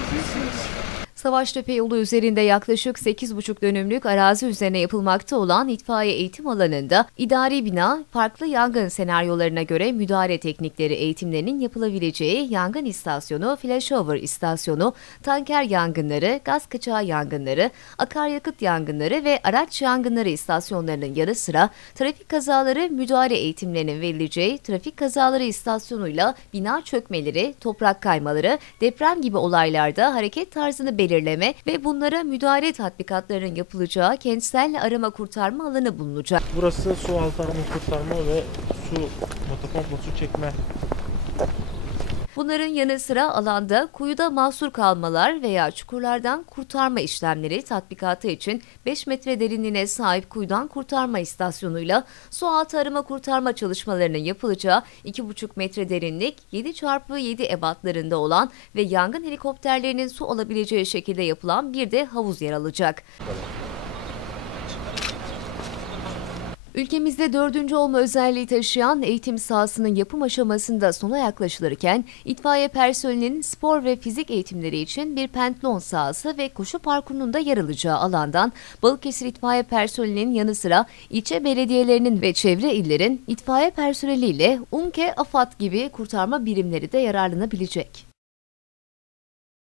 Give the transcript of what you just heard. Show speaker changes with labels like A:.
A: Simpsons.
B: Savaştepe yolu üzerinde yaklaşık 8,5 dönümlük arazi üzerine yapılmakta olan itfaiye eğitim alanında idari bina, farklı yangın senaryolarına göre müdahale teknikleri eğitimlerinin yapılabileceği yangın istasyonu, flashover istasyonu, tanker yangınları, gaz kaçağı yangınları, akaryakıt yangınları ve araç yangınları istasyonlarının yanı sıra trafik kazaları müdahale eğitimlerinin verileceği trafik kazaları istasyonuyla bina çökmeleri, toprak kaymaları, deprem gibi olaylarda hareket tarzını belirleme ve bunlara müdahale tatbikatlarının yapılacağı kentsel arama kurtarma alanı bulunacak.
C: Burası su altı arama kurtarma ve su motopompla su çekme
B: Bunların yanı sıra alanda kuyuda mahsur kalmalar veya çukurlardan kurtarma işlemleri tatbikatı için 5 metre derinliğine sahip kuyudan kurtarma istasyonuyla su altı arama kurtarma çalışmalarının yapılacağı 2,5 metre derinlik 7 çarpı 7 ebatlarında olan ve yangın helikopterlerinin su alabileceği şekilde yapılan bir de havuz yer alacak. Ülkemizde dördüncü olma özelliği taşıyan eğitim sahasının yapım aşamasında sona yaklaşılırken itfaiye personelinin spor ve fizik eğitimleri için bir pentlon sahası ve koşu parkurunun da yer alacağı alandan Balıkesir itfaiye personelinin yanı sıra ilçe belediyelerinin ve çevre illerin itfaiye personeliyle UMKE, AFAD gibi kurtarma birimleri de yararlanabilecek.